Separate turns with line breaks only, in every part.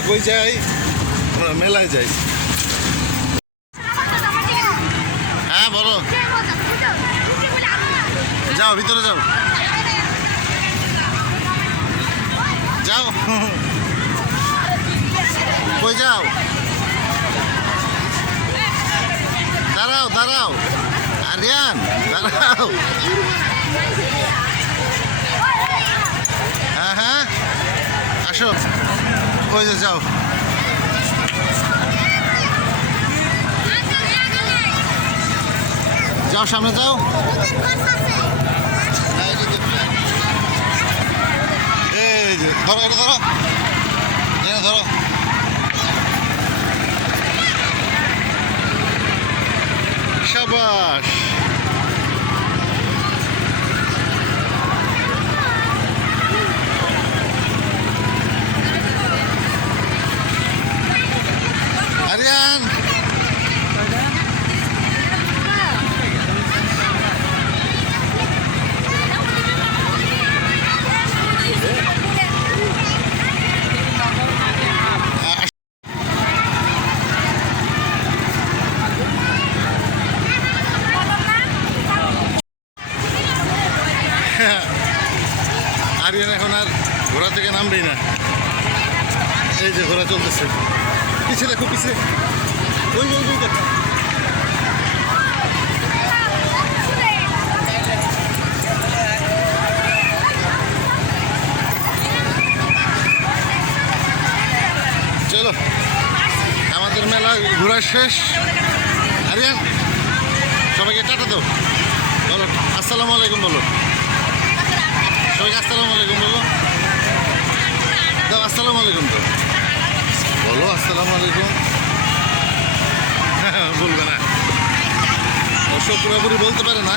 আমরা কই যাই আমরা মেলায় যাই। হ্যাঁ বলো। যাও, ভিতরে যাও। যাও। কই যাও? দাঁড়াও দাঁড়াও। আরিয়ান, দাঁড়াও। হ্যাঁ হ্যাঁ। আসো। ওই যে যাও যাও সামনে যাও এই যে ধরো এটা ধরো এনে ধরো সাবাস আরিয়ান আরিয়ান এখন আর ঘোড়া থেকে নামবেই না। এই যে ঘোড়া চলতেছে। পিছে দেখো পিছে ওই ওই ওই দেখো। চলো, আমাদের মেলা ঘোরা শেষ। আরিয়ান, সবাইকে টাটা দাও। বলো, আসসালামু আলাইকুম বলো। সবাইকে আসসালামু আলাইকুম, বলো। দাও, আসসালামু আলাইকুম তো। বলো, আসসালামু আলাইকুম। বলবে না। অবশ্য পুরোপুরি বলতে পারে না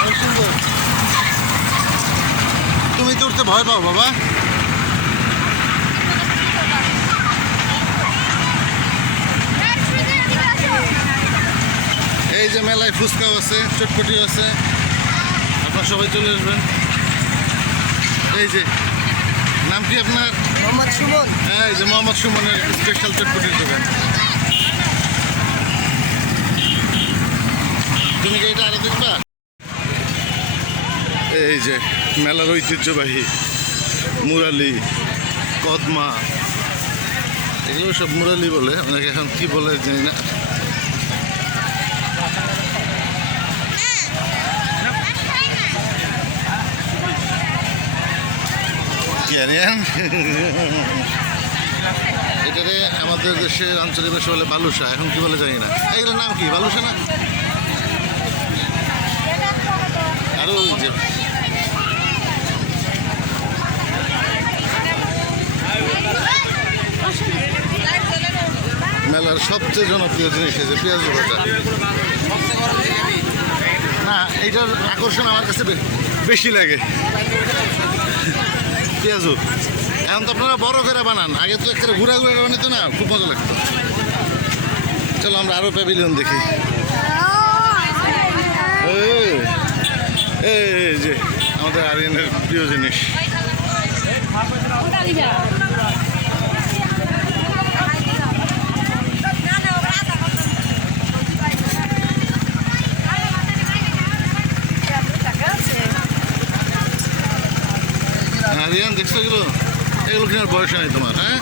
অনেক সুন্দর। তুমি তো উঠতে ভয় পাও বাবা। এই যে মেলায় ফুচকাও আছে চটপটিও আছে। আপনার সবাই চলে আসবেন। এই যে নাম কি আপনার?
মোহাম্মদ সুমন।
হ্যাঁ এই যে মোহাম্মদ সুমনের স্পেশাল চটপটির দোকান। তুমি কি এটা আরও দেখবা এই যে মেলার ঐতিহ্যবাহী মুরালি, কদমা, এগুলো সব মুরালি বলে। অনেকে এখন কি বলে জানি না। এটারে আমাদের দেশের আঞ্চলিক ভাষা বলে বালুসা এখন কি বলে জানি না। এগুলোর নাম কি? বালুসা না? আরও যে মেলার সবচেয়ে জনপ্রিয় জিনিস যে পেঁয়াজ ভাজা না এইটার আকর্ষণ আমার কাছে বেশি লাগে। পেঁয়াজু এখন তো আপনারা বড় করে বানান। আগে তো একটা ঘুরা ঘুরে বানাতো না, খুব মজা লাগতো। চলো আমরা আরও প্যাভিলিয়ন দেখি। যে আমাদের আরিয়ানের প্রিয় জিনিস। আরিয়ান, দেখছ এগুলো? এগুলো কেনার বয়স নেই তোমার হ্যাঁ?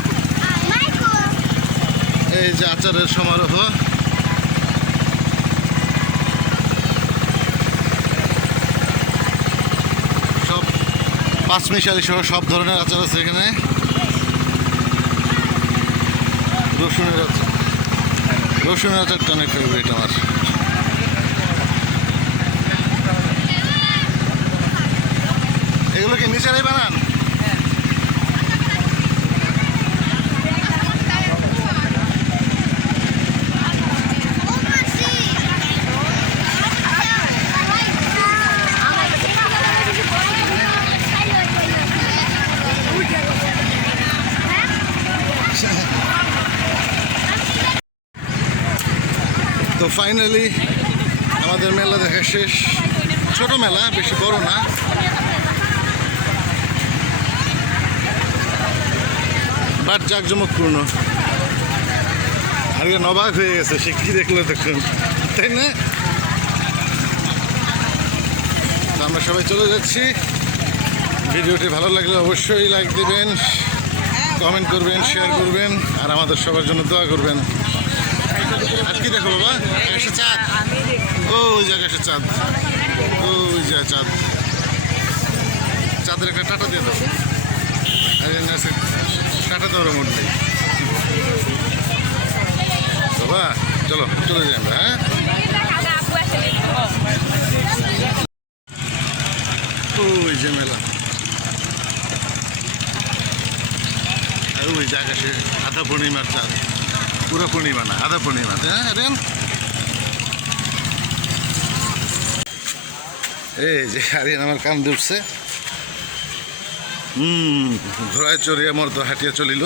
এই যে আচারের সমারোহ। সব পাঁচমিশালি সহ সব ধরনের আচার আছে এখানে। রসুনের আচার। রসুনের আচারটা অনেক ফেভারিট আমার। এগুলো কি নিজেরাই বানান? ফাইনালি আমাদের মেলা দেখা শেষ। ছোট মেলা, বেশি বড় না। বাট জাঁকজমকপূর্ণ। আজকে নবাক হয়ে গেছে, সে কি দেখল তখন তাই না? তো আমরা সবাই চলে যাচ্ছি। ভিডিওটি ভালো লাগলে অবশ্যই লাইক দেবেন কমেন্ট করবেন শেয়ার করবেন, আর আমাদের সবার জন্য দোয়া করবেন। আর কি দেখো বাবা আকাশে চাঁদ। ওই যে আকাশে চাঁদ। ওই যে চাঁদ। চাঁদের একটা টাটা দিয়ে দাও। টাটা দেওয়ার মোট নেই। বাবা, চলো, চলে যাই আমরা হ্যাঁ? ওই আধা পূর্ণিমার চাঁদ। পুরো পূর্ণিমা না আধা পূর্ণিমা। হ্যাঁ রেন এই যে হারিয়ান আমার কাম ডুবছে হুম ঘোড়ায় চড়িয়ে মর্দ হাঁটিয়া চলিল।